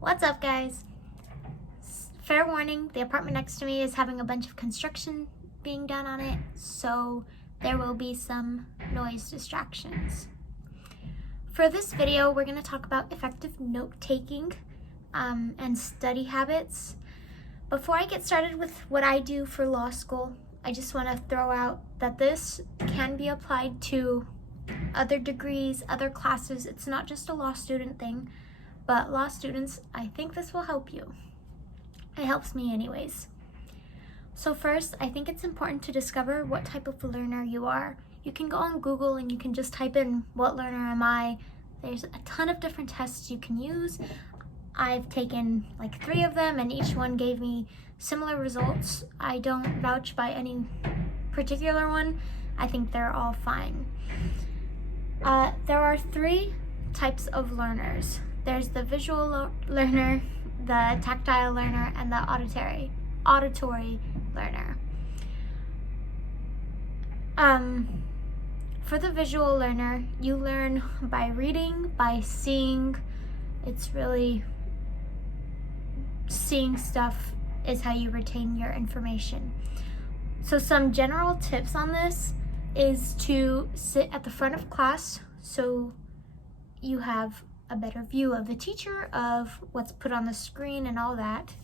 What's up, guys? Fair warning, the apartment next to me is having a bunch of construction being done on it, so there will be some noise distractions. For this video, we're going to talk about effective note-taking and study habits. Before I get started with what I do for law school, I just want to throw out that this can be applied to other degrees, other classes. It's not just a law student thing. But law students, I think this will help you. It helps me anyways. So first, I think it's important to discover what type of learner you are. You can go on Google and you can just type in, what learner am I? There's a ton of different tests you can use. I've taken like 3 of them and each one gave me similar results. I don't vouch by any particular one. I think they're all fine. There are 3 types of learners. There's the visual learner, the tactile learner, and the auditory learner. For the visual learner, you learn by reading, by seeing. It's really seeing stuff is how you retain your information. So some general tips on this is to sit at the front of class so you have a better view of the teacher, of what's put on the screen and all that.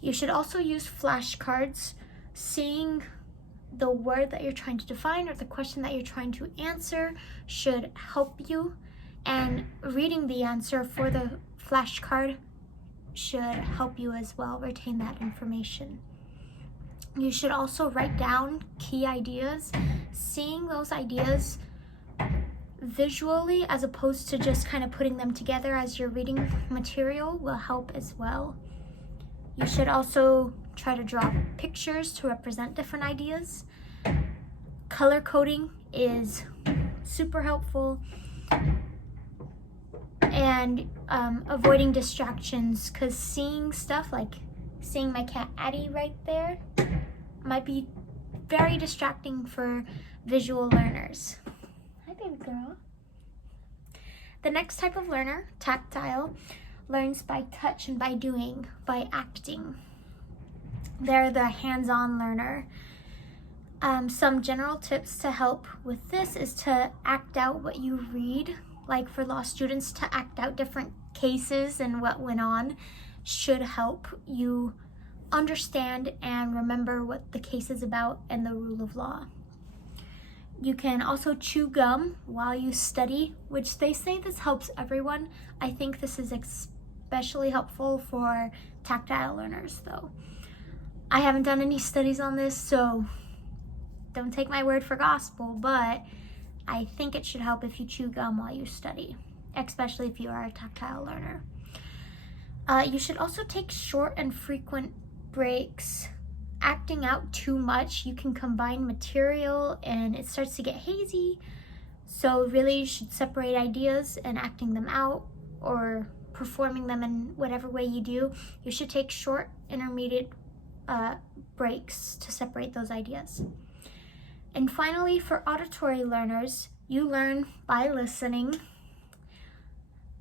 You should also use flashcards. Seeing the word that you're trying to define or the question that you're trying to answer should help you, and reading the answer for the flashcard should help you as well retain that information. You should also write down key ideas. Seeing those ideas visually as opposed to just kind of putting them together as you're reading material will help as well. You should also try to draw pictures to represent different ideas. Color coding is super helpful, and avoiding distractions, because seeing stuff like seeing my cat Addie right there might be very distracting for visual learners. Hi, baby girl. The next type of learner, tactile, learns by touch and by doing, by acting. They're the hands-on learner. Some general tips to help with this is to act out what you read. Like for law students, to act out different cases and what went on should help you understand and remember what the case is about and the rule of law. You can also chew gum while you study, which they say this helps everyone. I think this is especially helpful for tactile learners though. I haven't done any studies on this, so don't take my word for gospel, but I think it should help if you chew gum while you study, especially if you are a tactile learner. You should also take short and frequent breaks. Acting out too much, you can combine material and it starts to get hazy. So really you should separate ideas, and acting them out or performing them in whatever way you do, you should take short, intermediate breaks to separate those ideas. And finally, for auditory learners, you learn by listening.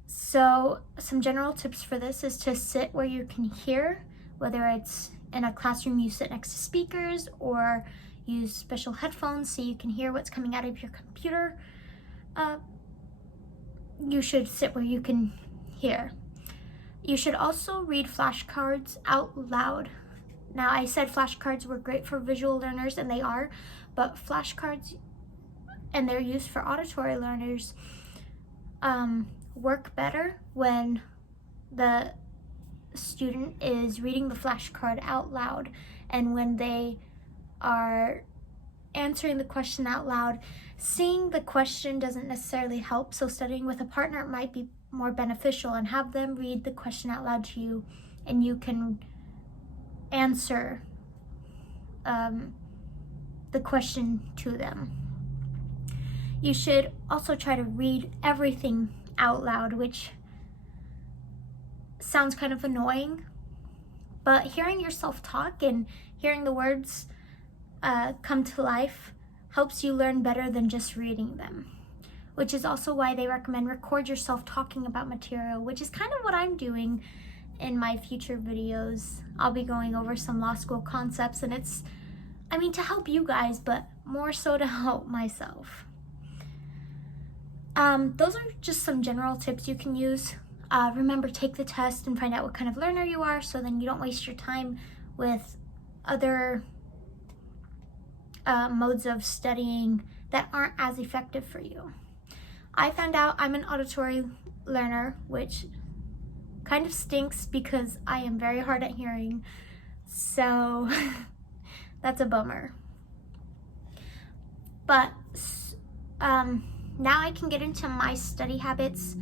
So some general tips for this is to sit where you can hear, whether it's in a classroom you sit next to speakers or use special headphones so you can hear what's coming out of your computer. You should sit where you can hear. You should also read flashcards out loud. Now, I said flashcards were great for visual learners, and they are, but flashcards and their use for auditory learners work better when the student is reading the flashcard out loud, and when they are answering the question out loud. Seeing the question doesn't necessarily help, so studying with a partner might be more beneficial, and have them read the question out loud to you and you can answer the question to them. You should also try to read everything out loud, which sounds kind of annoying, but hearing yourself talk and hearing the words come to life helps you learn better than just reading them. which is also why they recommend record yourself talking about material, which is kind of what I'm doing in my future videos. I'll be going over some law school concepts, and it's, to help you guys, but more so to help myself. Those are just some general tips you can use. Remember, take the test and find out what kind of learner you are, so then you don't waste your time with other modes of studying that aren't as effective for you. I found out I'm an auditory learner, which kind of stinks because I am very hard at hearing, so that's a bummer. But now I can get into my study habits,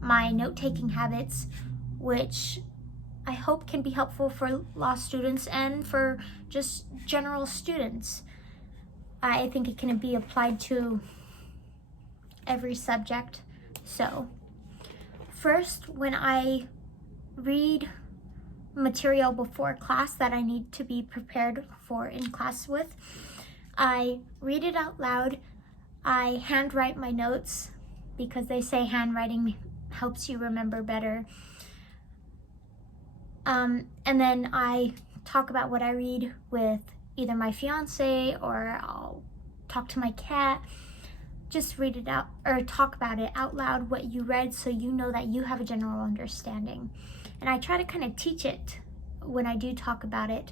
my note-taking habits, which I hope can be helpful for law students and for just general students. I think it can be applied to every subject. So, first, when I read material before class that I need to be prepared for in class with, I read it out loud. I handwrite my notes because they say handwriting helps you remember better. And then I talk about what I read with either my fiance, or I'll talk to my cat. Just read it out or talk about it out loud, what you read, so you know that you have a general understanding. And I try to kind of teach it when I do talk about it,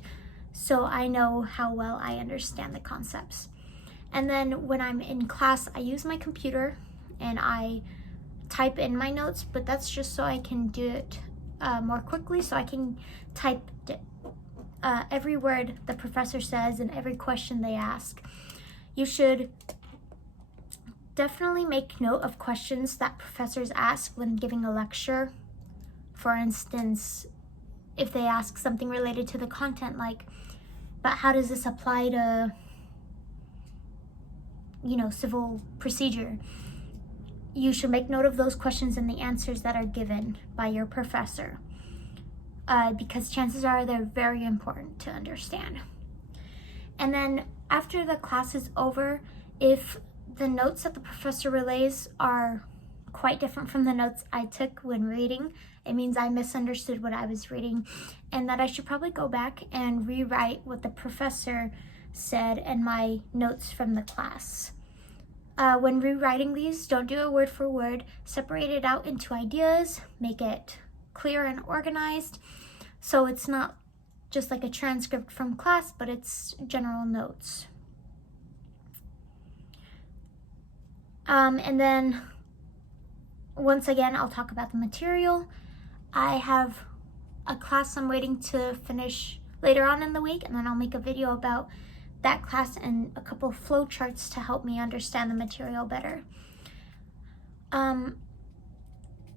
so I know how well I understand the concepts. And then when I'm in class, I use my computer and I type in my notes, but that's just so I can do it more quickly, so I can type every word the professor says and every question they ask. You should definitely make note of questions that professors ask when giving a lecture. For instance, if they ask something related to the content, like, but how does this apply to, civil procedure? You should make note of those questions and the answers that are given by your professor, because chances are they're very important to understand. And then after the class is over, if the notes that the professor relays are quite different from the notes I took when reading, it means I misunderstood what I was reading, and that I should probably go back and rewrite what the professor said in my notes from the class. When rewriting these, don't do it word for word. Separate it out into ideas, make it clear and organized, so it's not just like a transcript from class, but it's general notes. And then, once again, I'll talk about the material. I have a class I'm waiting to finish later on in the week, and then I'll make a video about that class and a couple of flow charts to help me understand the material better.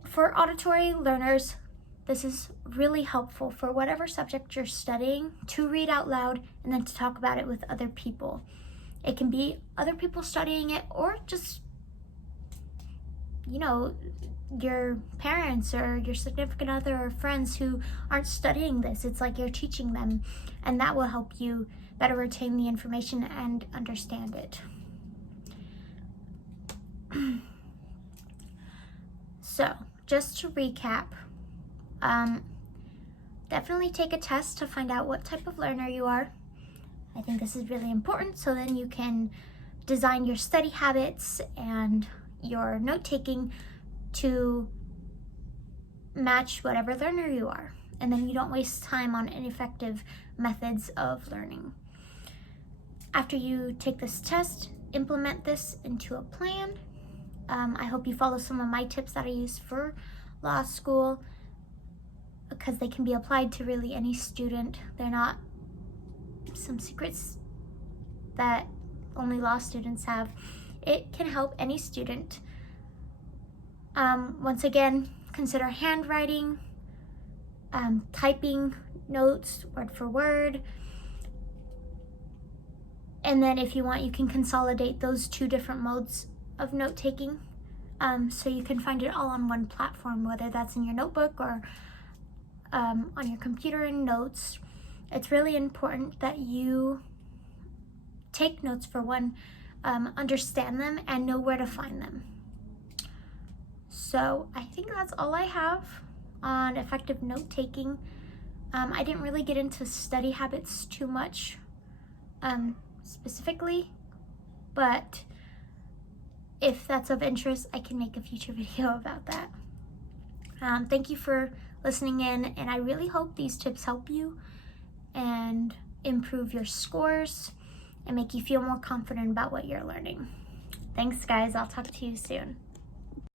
For auditory learners, this is really helpful for whatever subject you're studying, to read out loud and then to talk about it with other people. It can be other people studying it, or just, your parents or your significant other or friends who aren't studying this. It's like you're teaching them, and that will help you better retain the information and understand it. So, just to recap, definitely take a test to find out what type of learner you are. I think this is really important, so then you can design your study habits and your note-taking to match whatever learner you are, and then you don't waste time on ineffective methods of learning. After you take this test, implement this into a plan. I hope you follow some of my tips that I use for law school, because they can be applied to really any student. They're not some secrets that only law students have. It can help any student. Once again, consider handwriting, typing notes word for word, and then if you want, you can consolidate those two different modes of note-taking, so you can find it all on one platform, whether that's in your notebook or on your computer in notes. It's really important that you take notes, for one, understand them and know where to find them. So I think that's all I have on effective note-taking. I didn't really get into study habits too much specifically, but if that's of interest, I can make a future video about that. Thank you for listening in, and I really hope these tips help you and improve your scores and make you feel more confident about what you're learning. Thanks, guys. I'll talk to you soon.